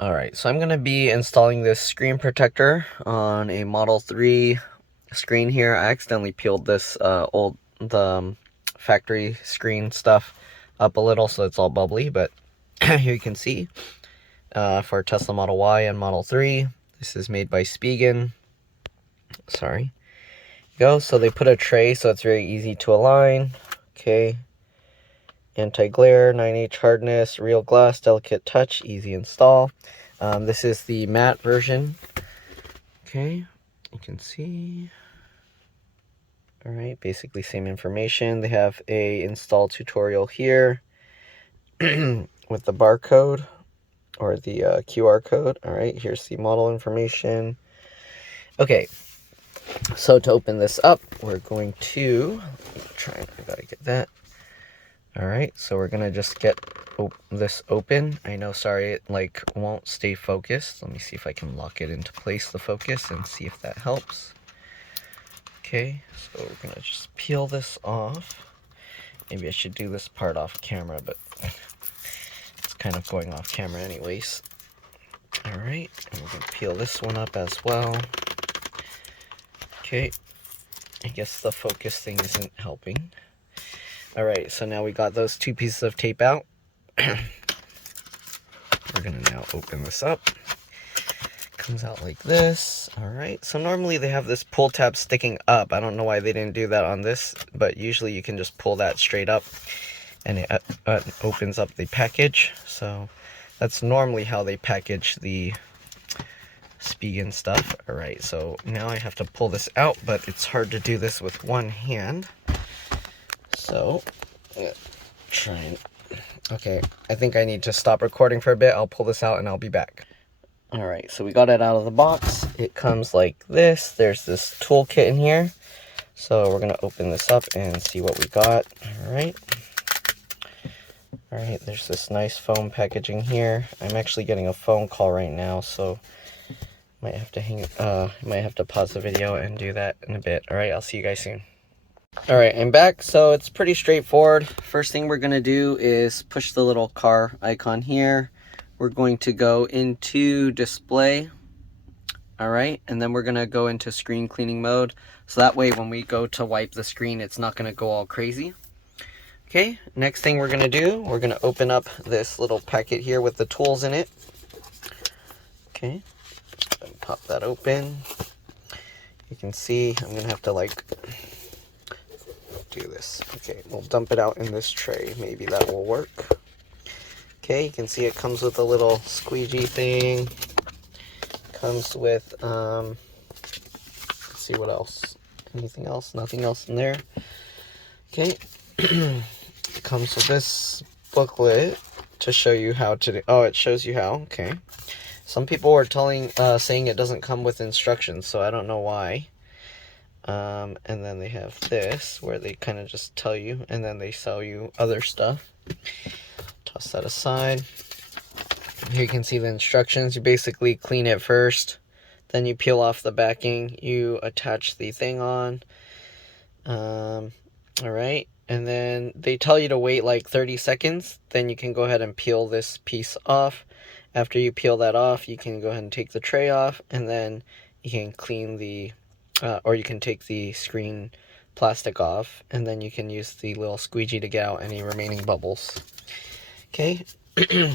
Alright, so I'm going to be installing this screen protector on a Model 3 screen here. I accidentally peeled this factory screen stuff up a little so it's all bubbly, but here you can see for Tesla Model Y and Model 3. This is made by Spigen. Sorry. Go. So they put a tray so it's very easy to align. Okay. Anti-glare, 9H hardness, real glass, delicate touch, easy install. This is the matte version. Okay, you can see. All right, basically same information. They have a install tutorial here with the barcode or the QR code. All right, here's the model information. Okay, so to open this up, we're going to I gotta get that. All right, so we're gonna just get this open. I know, sorry, it like won't stay focused. Let me see if I can lock it into place, the focus, and see if that helps. Okay, so we're gonna just peel this off. Maybe I should do this part off camera, but it's kind of going off camera anyways. All right, and we're gonna peel this one up as well. Okay, I guess the focus thing isn't helping. All right, so now we got those two pieces of tape out. We're gonna now open this up. Comes out like this. All right, so normally they have this pull tab sticking up. I don't know why they didn't do that on this, but usually you can just pull that straight up and it opens up the package. So that's normally how they package the Spigen stuff. All right, so now I have to pull this out, but it's hard to do this with one hand. So try and okay, I think I need to stop recording for a bit. I'll pull this out and I'll be back. All right, so we got it out of the box. It comes like this. There's this toolkit in here. So we're gonna open this up and see what we got. All right. All right, there's this nice foam packaging here. I'm actually getting a phone call right now, so might have to pause the video and do that in a bit. All right, I'll see you guys soon. All right, I'm back. So it's pretty straightforward. First thing we're gonna do is push the little car icon here. We're going to go into display. All right, and then we're gonna go into screen cleaning mode. So that way when we go to wipe the screen, it's not gonna go all crazy. Okay, next thing we're gonna do, we're gonna open up this little packet here with the tools in it. Okay, pop that open. You can see I'm gonna have to like do this. Okay, we'll dump it out in this tray. Maybe that will work. Okay, you can see it comes with a little squeegee thing. Comes with, let's see what else. Anything else? Nothing else in there. Okay. It comes with this booklet to show you how to do. Oh, it shows you how. Okay. Some people were saying it doesn't come with instructions, so I don't know why. And then they have this where they kind of just tell you, and then they sell you other stuff. Toss that aside. Here you can see the instructions. You basically clean it first, then you peel off the backing, you attach the thing on. All right, and then they tell you to wait like 30 seconds, then you can go ahead and peel this piece off. After you peel that off, you can go ahead and take the tray off, and then you can clean the or you can take the screen plastic off, and then you can use the little squeegee to get out any remaining bubbles. Okay,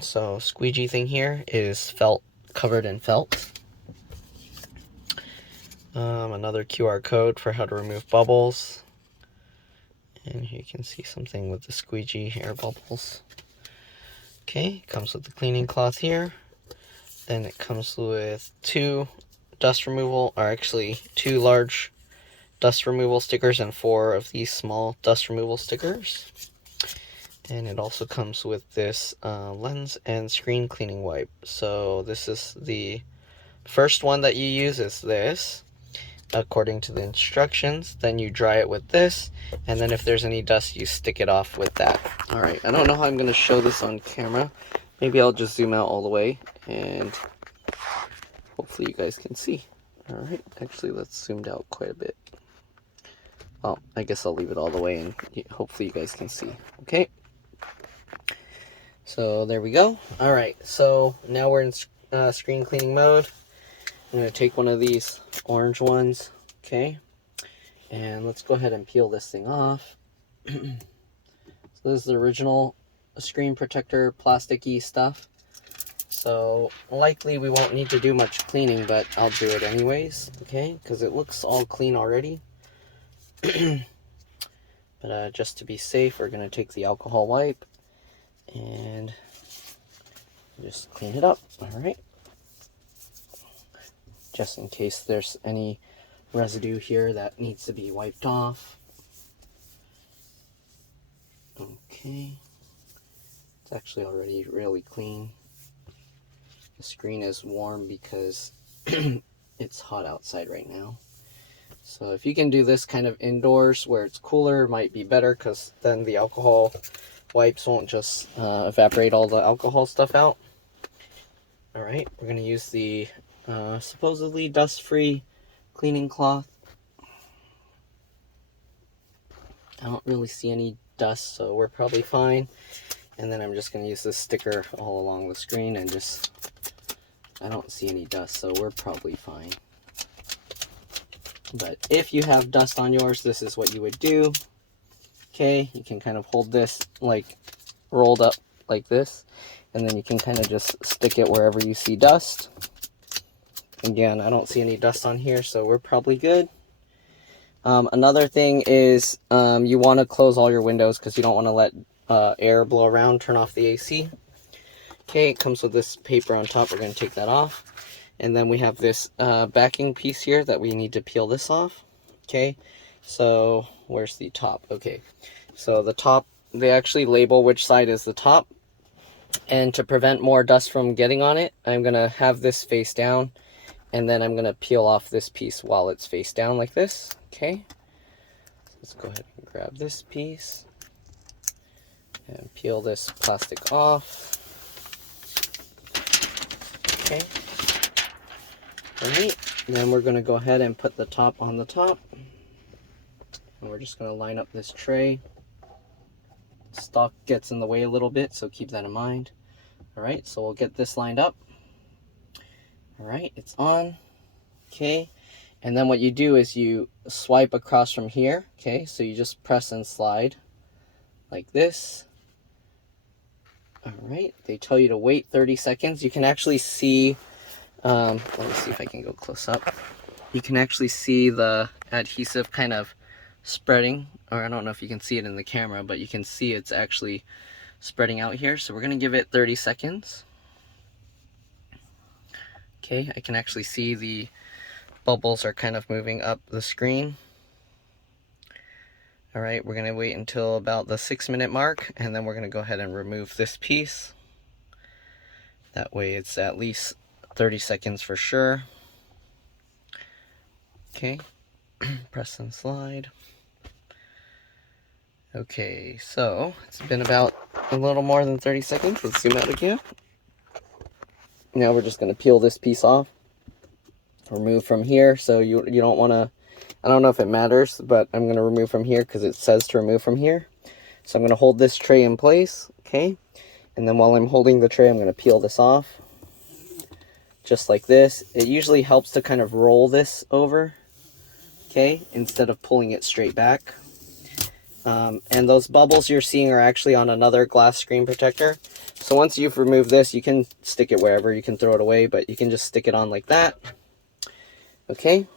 so squeegee thing here is felt, covered in felt. Another QR code for how to remove bubbles. And here you can see something with the squeegee air bubbles. Okay, comes with the cleaning cloth here. Then it comes with two large dust removal stickers and 4 of these small dust removal stickers. And it also comes with this lens and screen cleaning wipe. So this is the first one that you use is this, according to the instructions. Then you dry it with this, and then if there's any dust, you stick it off with that. All right, I don't know how I'm gonna show this on camera. Maybe I'll just zoom out all the way, and hopefully you guys can see. All right, actually, let's zoom out quite a bit. Oh, I guess I'll leave it all the way, and hopefully you guys can see. Okay. So there we go. All right, so now we're in screen cleaning mode. I'm going to take one of these orange ones, okay, and let's go ahead and peel this thing off. So this is the original screen protector plasticky stuff. So likely we won't need to do much cleaning, but I'll do it anyways, okay, because it looks all clean already. But just to be safe, we're going to take the alcohol wipe and just clean it up, all right? Just in case there's any residue here that needs to be wiped off. Okay, it's actually already really clean. The screen is warm because it's hot outside right now. So if you can do this kind of indoors where it's cooler, it might be better, because then the alcohol wipes won't just evaporate all the alcohol stuff out. All right, we're going to use the supposedly dust-free cleaning cloth. I don't really see any dust, so we're probably fine. And then I'm just going to use this sticker all along the screen and just, I don't see any dust, so we're probably fine. But if you have dust on yours, this is what you would do. Okay, you can kind of hold this like rolled up like this, and then you can kind of just stick it wherever you see dust. Again, I don't see any dust on here, so we're probably good. Another thing is you want to close all your windows because you don't want to let air blow around. Turn off the AC. Okay, it comes with this paper on top. We're going to take that off. And then we have this backing piece here that we need to peel this off. Okay, so where's the top? Okay, so the top, they actually label which side is the top. And to prevent more dust from getting on it, I'm going to have this face down. And then I'm going to peel off this piece while it's face down like this. Okay, let's go ahead and grab this piece. And peel this plastic off. Okay. Alright, then we're going to go ahead and put the top on the top. And we're just going to line up this tray. Stock gets in the way a little bit, so keep that in mind. Alright, so we'll get this lined up. Alright, it's on. Okay, and then what you do is you swipe across from here. Okay, so you just press and slide like this. Alright, they tell you to wait 30 seconds. You can actually see, let me see if I can go close up. You can actually see the adhesive kind of spreading, or I don't know if you can see it in the camera, but you can see it's actually spreading out here. So we're going to give it 30 seconds. Okay, I can actually see the bubbles are kind of moving up the screen. All right, we're going to wait until about the 6-minute mark, and then we're going to go ahead and remove this piece. That way it's at least 30 seconds for sure. Okay, press and slide. Okay, so it's been about a little more than 30 seconds. Let's zoom out again. Now we're just going to peel this piece off. Remove from here, so you don't want to, I don't know if it matters, but I'm going to remove from here because it says to remove from here. So I'm going to hold this tray in place, okay? And then while I'm holding the tray, I'm going to peel this off. Just like this. It usually helps to kind of roll this over, okay? Instead of pulling it straight back. And those bubbles you're seeing are actually on another glass screen protector. So once you've removed this, you can stick it wherever. You can throw it away, but you can just stick it on like that. Okay,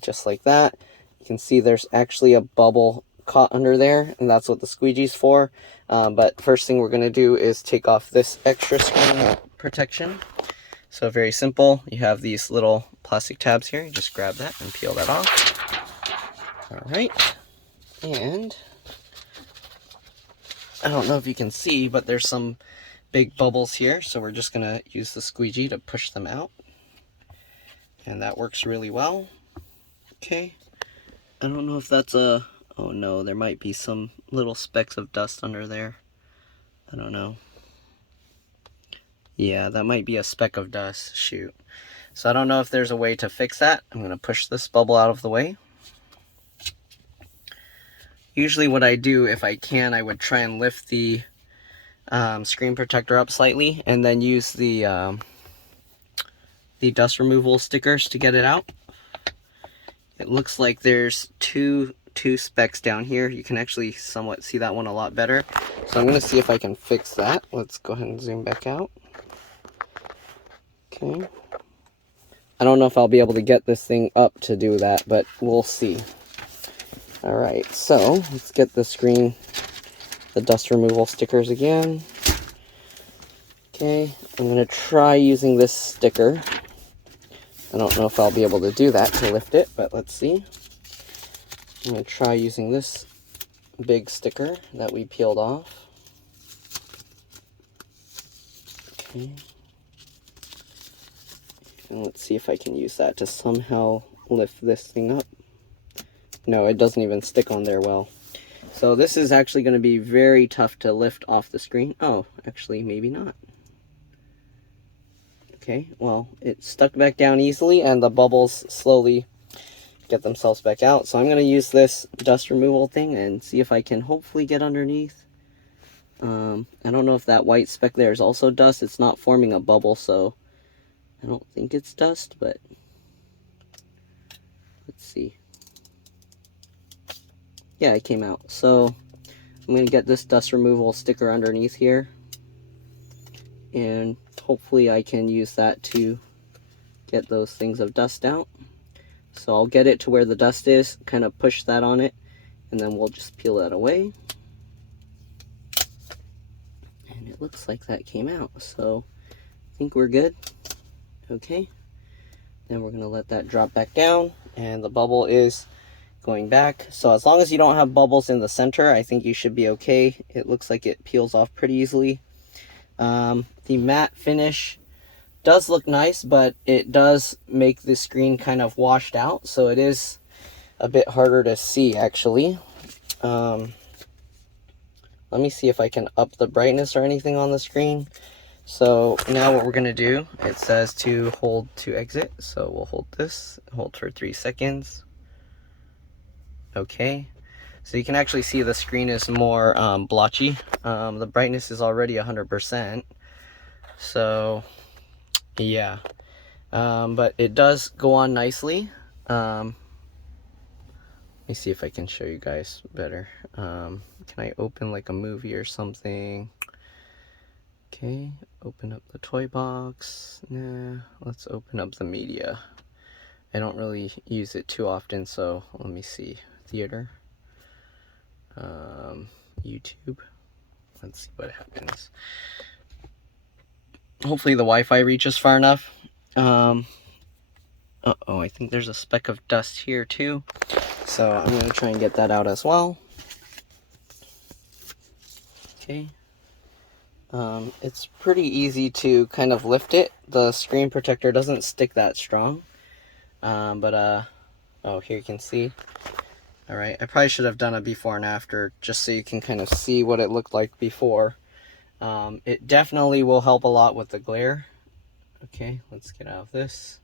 just like that. You can see there's actually a bubble caught under there, and that's what the squeegee's for. But first thing we're going to do is take off this extra screen protection. So very simple. You have these little plastic tabs here. You just grab that and peel that off. All right, and I don't know if you can see, but there's some big bubbles here. So we're just going to use the squeegee to push them out. And that works really well. Okay. I don't know if that's a... Oh no, there might be some little specks of dust under there. I don't know. Yeah, that might be a speck of dust. Shoot. So I don't know if there's a way to fix that. I'm going to push this bubble out of the way. Usually what I do, if I can, I would try and lift the screen protector up slightly, and then use the dust removal stickers to get it out. It looks like there's two specks down here. You can actually somewhat see that one a lot better. So I'm going to see if I can fix that. Let's go ahead and zoom back out. Okay. I don't know if I'll be able to get this thing up to do that, but we'll see. Alright, so let's get the dust removal stickers again. Okay, I'm going to try using this sticker. I don't know if I'll be able to do that to lift it, but let's see. I'm going to try using this big sticker that we peeled off. Okay. And let's see if I can use that to somehow lift this thing up. No, it doesn't even stick on there well. So this is actually going to be very tough to lift off the screen. Oh, actually, maybe not. Okay, well, it stuck back down easily, and the bubbles slowly get themselves back out. So I'm going to use this dust removal thing and see if I can hopefully get underneath. I don't know if that white speck there is also dust. It's not forming a bubble, so I don't think it's dust, but let's see. Yeah, it came out. So I'm going to get this dust removal sticker underneath here, and hopefully I can use that to get those things of dust out. So I'll get it to where the dust is, kind of push that on it, and then we'll just peel that away. And it looks like that came out, so I think we're good. Okay, then we're going to let that drop back down, and the bubble is going back. So as long as you don't have bubbles in the center, I think you should be okay. It looks like it peels off pretty easily. The matte finish does look nice, but it does make the screen kind of washed out, so it is a bit harder to see actually. Let me see if I can up the brightness or anything on the screen. So now what we're going to do, it says to hold to exit, so we'll hold this, hold for 3 seconds. Okay, so you can actually see the screen is more blotchy. The brightness is already 100%, so yeah, but it does go on nicely. Let me see if I can show you guys better. Can I open like a movie or something? Okay, open up the toy box. Nah, let's open up the media. I don't really use it too often, so let me see. Theater. YouTube. Let's see what happens. Hopefully the Wi-Fi reaches far enough. Uh-oh, I think there's a speck of dust here too. So I'm going to try and get that out as well. Okay. It's pretty easy to kind of lift it. The screen protector doesn't stick that strong. Oh, here you can see. Alright, I probably should have done a before and after just so you can kind of see what it looked like before. It definitely will help a lot with the glare. Okay, let's get out of this.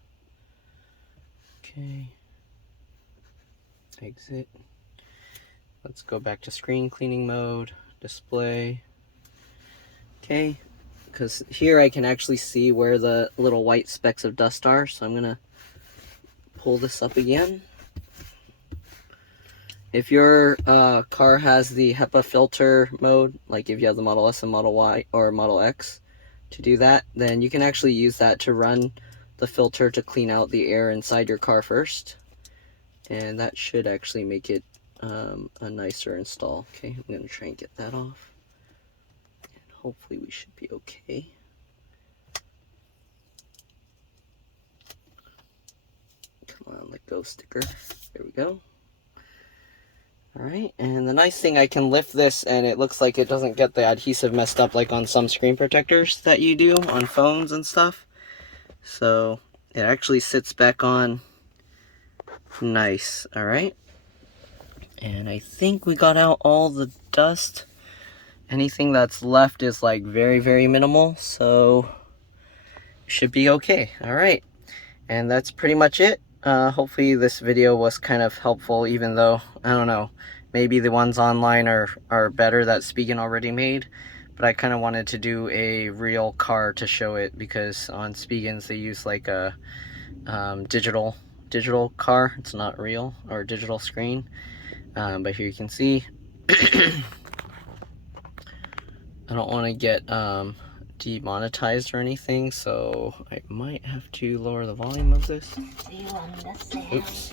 Okay. Exit. Let's go back to screen cleaning mode, display. Okay, because here I can actually see where the little white specks of dust are, so I'm gonna pull this up again. If your car has the HEPA filter mode, like if you have the Model S and Model Y or Model X to do that, then you can actually use that to run the filter to clean out the air inside your car first. And that should actually make it a nicer install. Okay, I'm going to try and get that off. And hopefully we should be okay. Come on, let go sticker. There we go. Alright, and the nice thing, I can lift this and it looks like it doesn't get the adhesive messed up like on some screen protectors that you do on phones and stuff. So it actually sits back on nice. Alright, and I think we got out all the dust. Anything that's left is like very minimal, so should be okay. Alright, and that's pretty much it. Hopefully this video was kind of helpful, even though, I don't know, maybe the ones online are better that Spigen already made. but I kind of wanted to do a real car to show it, because on Spigens they use like a digital car. It's not real, or digital screen. But here you can see I don't want to get demonetized or anything, so I might have to lower the volume of this. Oops.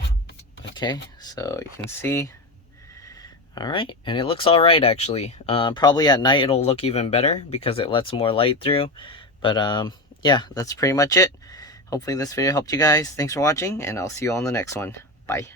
Okay, so you can see. Alright, and it looks alright actually. Probably at night it'll look even better because it lets more light through. But yeah, that's pretty much it. Hopefully this video helped you guys. Thanks for watching, and I'll see you on the next one. Bye.